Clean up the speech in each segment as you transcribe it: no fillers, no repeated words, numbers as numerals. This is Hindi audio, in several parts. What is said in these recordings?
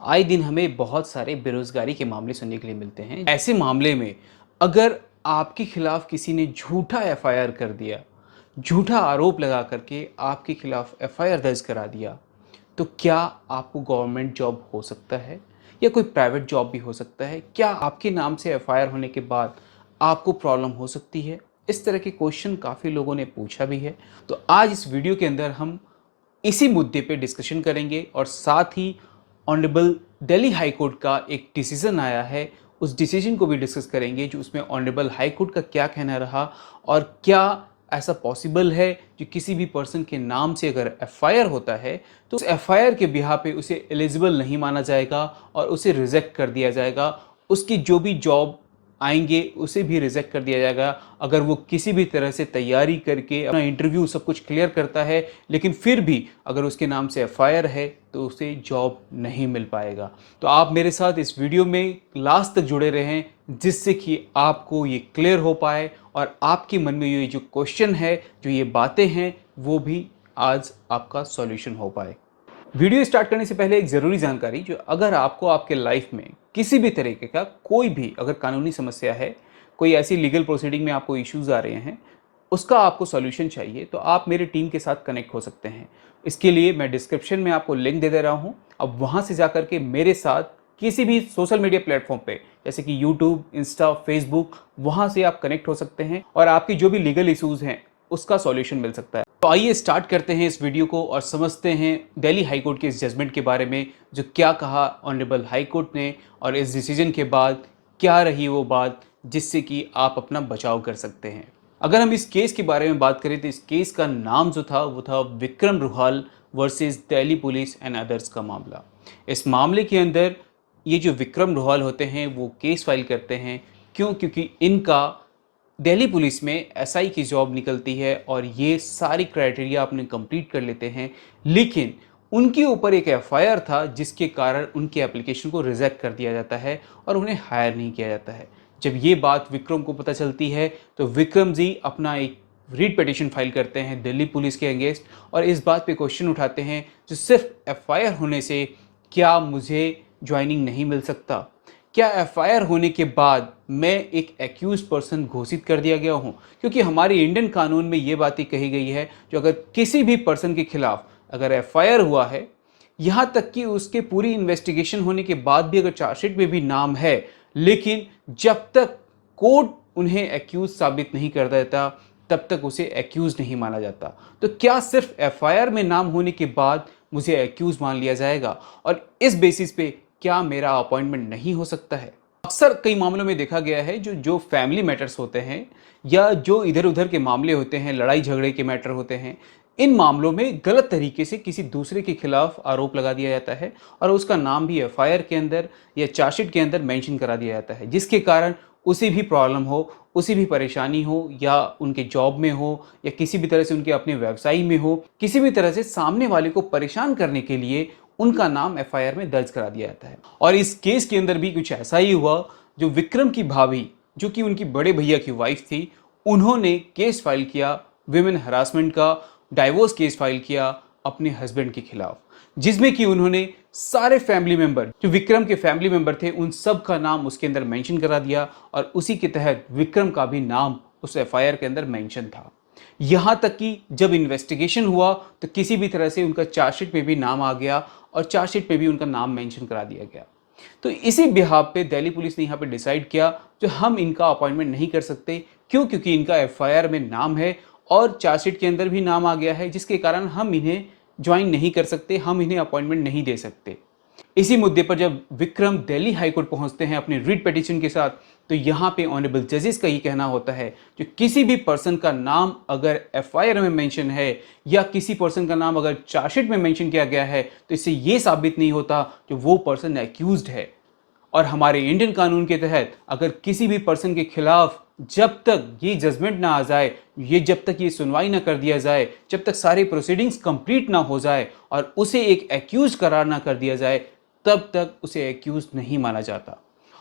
आए दिन हमें बहुत सारे बेरोज़गारी के मामले सुनने के लिए मिलते हैं। ऐसे मामले में अगर आपके खिलाफ़ किसी ने झूठा एफ़आईआर कर दिया, झूठा आरोप लगा कर के आपके खिलाफ़ एफ़आईआर दर्ज करा दिया, तो क्या आपको गवर्नमेंट जॉब हो सकता है? या कोई प्राइवेट जॉब भी हो सकता है? क्या आपके नाम से एफ़आईआर होने के बाद आपको प्रॉब्लम हो सकती है? इस तरह के क्वेश्चन काफ़ी लोगों ने पूछा भी है। तो आज इस वीडियो के अंदर हम इसी मुद्दे पे डिस्कशन करेंगे और साथ ही ऑनरेबल दिल्ली हाई कोर्ट का एक डिसीजन आया है, उस डिसीजन को भी डिस्कस करेंगे जो उसमें ऑनरेबल हाई कोर्ट का क्या कहना रहा और क्या ऐसा पॉसिबल है कि किसी भी पर्सन के नाम से अगर एफआईआर होता है तो उस एफआईआर के बिहा पे उसे एलिजिबल नहीं माना जाएगा और उसे रिजेक्ट कर दिया जाएगा। उसकी जो भी जॉब आएँगे, उसे भी रिजेक्ट कर दिया जाएगा। अगर वो किसी भी तरह से तैयारी करके अपना इंटरव्यू सब कुछ क्लियर करता है, लेकिन फिर भी अगर उसके नाम से एफआईआर है, तो उसे जॉब नहीं मिल पाएगा। तो आप मेरे साथ इस वीडियो में लास्ट तक जुड़े रहें, जिससे कि आपको ये क्लियर हो पाए और आपके मन में ये जो क्वेश्चन है, जो ये बातें हैं, वो भी आज आपका सॉल्यूशन हो पाए। वीडियो स्टार्ट करने से पहले एक ज़रूरी जानकारी जो अगर आपको आपके लाइफ में किसी भी तरीके का कोई भी अगर कानूनी समस्या है, कोई ऐसी लीगल प्रोसीडिंग में आपको इश्यूज़ आ रहे हैं, उसका आपको सॉल्यूशन चाहिए तो आप मेरी टीम के साथ कनेक्ट हो सकते हैं। इसके लिए मैं डिस्क्रिप्शन में आपको लिंक दे रहा हूँ। अब वहाँ से जाकर के मेरे साथ किसी भी सोशल मीडिया प्लेटफॉर्म पे जैसे कि यूट्यूब, इंस्टा, फेसबुक, वहाँ से आप कनेक्ट हो सकते हैं और आपकी जो भी लीगल इश्यूज़ हैं, उसका सॉल्यूशन मिल सकता है। तो आइए स्टार्ट करते हैं इस वीडियो को और समझते हैं दिल्ली हाई कोर्ट के इस जजमेंट के बारे में जो क्या कहा ऑनरेबल हाई कोर्ट ने और इस डिसीजन के बाद क्या रही वो बात जिससे कि आप अपना बचाव कर सकते हैं। अगर हम इस केस के बारे में बात करें तो इस केस का नाम जो था वो था Vikram Ruhal versus Delhi police and others का मामला। इस मामले के अंदर ये जो विक्रम रुहाल होते हैं वो केस फाइल करते हैं। क्यों? क्योंकि इनका दिल्ली पुलिस में एसआई की जॉब निकलती है और ये सारी क्राइटेरिया अपने कंप्लीट कर लेते हैं, लेकिन उनके ऊपर एक एफआईआर था जिसके कारण उनके एप्लीकेशन को रिजेक्ट कर दिया जाता है और उन्हें हायर नहीं किया जाता है। जब ये बात विक्रम को पता चलती है तो विक्रम जी अपना एक रीट पिटीशन फाइल करते हैं दिल्ली पुलिस के अगेंस्ट और इस बात पे क्वेश्चन उठाते हैं जो सिर्फ एफआईआर होने से क्या मुझे ज्वाइनिंग नहीं मिल सकता? क्या एफआईआर होने के बाद मैं एक एक्यूज पर्सन घोषित कर दिया गया हूं? क्योंकि हमारे इंडियन कानून में ये बातें कही गई है जो अगर किसी भी पर्सन के खिलाफ अगर एफआईआर हुआ है, यहां तक कि उसके पूरी इन्वेस्टिगेशन होने के बाद भी अगर चार्जशीट में भी नाम है, लेकिन जब तक कोर्ट उन्हें एक्यूज साबित नहीं कर देता, तब तक उसे एक्यूज नहीं माना जाता। तो क्या सिर्फ एफआईआर में नाम होने के बाद मुझे एक्यूज मान लिया जाएगा और इस बेसिस पे क्या मेरा अपॉइंटमेंट नहीं हो सकता है? अक्सर कई मामलों में देखा गया है जो जो फैमिली मैटर्स होते हैं या जो इधर-उधर के मामले होते हैं, लड़ाई झगड़े के मैटर होते हैं, इन मामलों में गलत तरीके से किसी दूसरे के खिलाफ आरोप लगा दिया जाता है और उसका नाम भी एफआईआर के अंदर या चार्जशीट के अंदर मेंशन करा दिया जाता है, जिसके कारण उसे भी प्रॉब्लम हो, उसे भी परेशानी हो या उनके जॉब में हो या किसी भी तरह से उनके अपने व्यवसाय में हो, किसी भी तरह से सामने वाले को परेशान करने के लिए उनका नाम एफआईआर में दर्ज करा दिया जाता है। और इस केस के अंदर भी कुछ ऐसा ही हुआ, जो विक्रम की भाभी, जो कि उनकी बड़े भैया की वाइफ थी, उन्होंने केस फाइल किया विमेन हरासमेंट का, डाइवोर्स केस फाइल किया अपने हस्बैंड के खिलाफ, जिसमें कि उन्होंने सारे फैमिली मेंबर जो विक्रम के फैमिली मेंबर थे उन सब का नाम उसके अंदर मेंशन करा दिया और उसी के तहत विक्रम का भी नाम उस एफआईआर के अंदर मेंशन था। यहां तक कि जब इन्वेस्टिगेशन हुआ तो किसी भी तरह से उनका चार्जशीट पे भी नाम आ गया और चार्जशीट पे भी उनका नाम मेंशन करा दिया गया। तो इसी बिहाफ पे दिल्ली पुलिस ने यहाँ पे डिसाइड किया जो हम इनका अपॉइंटमेंट नहीं कर सकते। क्यों? क्योंकि इनका एफआईआर में नाम है और चार्जशीट के अंदर भी नाम आ गया है, जिसके कारण हम इन्हें ज्वाइन नहीं कर सकते, हम इन्हें अपॉइंटमेंट नहीं दे सकते। इसी मुद्दे पर जब विक्रम दिल्ली हाईकोर्ट पहुंचते हैं अपने रिट पिटीशन के साथ, तो यहाँ पे ऑनरेबल जजेस का ये कहना होता है कि किसी भी पर्सन का नाम अगर एफआईआर में मेंशन है या किसी पर्सन का नाम अगर चार्जशीट में मेंशन किया गया है, तो इससे ये साबित नहीं होता कि वो पर्सन एक्यूज्ड है। और हमारे इंडियन कानून के तहत अगर किसी भी पर्सन के खिलाफ जब तक ये जजमेंट ना आ जाए, ये जब तक ये सुनवाई ना कर दिया जाए, जब तक सारे प्रोसीडिंग्स कंप्लीट ना हो जाए और उसे एक एक्यूज करार ना कर दिया जाए, तब तक उसे एक्यूज नहीं माना जाता।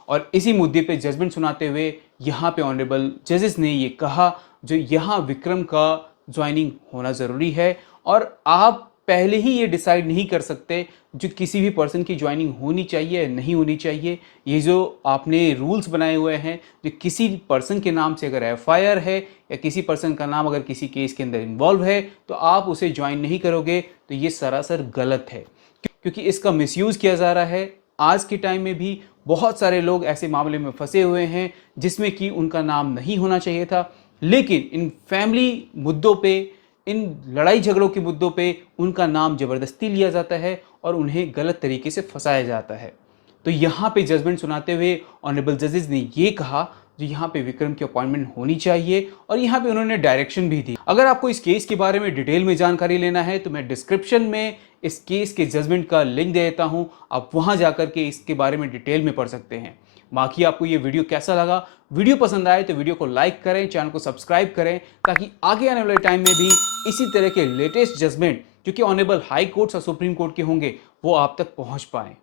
और इसी मुद्दे पे जजमेंट सुनाते हुए यहाँ पे ऑनरेबल जजेस ने ये कहा जो यहाँ विक्रम का ज्वाइनिंग होना ज़रूरी है और आप पहले ही ये डिसाइड नहीं कर सकते जो किसी भी पर्सन की ज्वाइनिंग होनी चाहिए या नहीं होनी चाहिए। ये जो आपने रूल्स बनाए हुए हैं, जो किसी पर्सन के नाम से अगर एफआईआर है या किसी पर्सन का नाम अगर किसी केस के अंदर इन्वॉल्व है तो आप उसे ज्वाइन नहीं करोगे, तो ये सरासर गलत है, क्योंकि इसका मिसयूज़ किया जा रहा है। आज के टाइम में भी बहुत सारे लोग ऐसे मामले में फंसे हुए हैं जिसमें कि उनका नाम नहीं होना चाहिए था, लेकिन इन फैमिली मुद्दों पे, इन लड़ाई झगड़ों के मुद्दों पे उनका नाम ज़बरदस्ती लिया जाता है और उन्हें गलत तरीके से फंसाया जाता है। तो यहाँ पे जजमेंट सुनाते हुए ऑनरेबल जजेस ने ये कहा जो यहाँ पे विक्रम की अपॉइंटमेंट होनी चाहिए, और यहाँ पे उन्होंने डायरेक्शन भी दी। अगर आपको इस केस के बारे में डिटेल में जानकारी लेना है तो मैं डिस्क्रिप्शन में इस केस के जजमेंट का लिंक दे देता हूँ, आप वहाँ जाकर के इसके बारे में डिटेल में पढ़ सकते हैं। बाकी आपको ये वीडियो कैसा लगा? वीडियो पसंद आए तो वीडियो को लाइक करें, चैनल को सब्सक्राइब करें, ताकि आगे आने वाले टाइम में भी इसी तरह के लेटेस्ट जजमेंट जो कि ऑनरेबल हाई कोर्ट्स और सुप्रीम कोर्ट के होंगे वो आप तक पहुंच पाएं।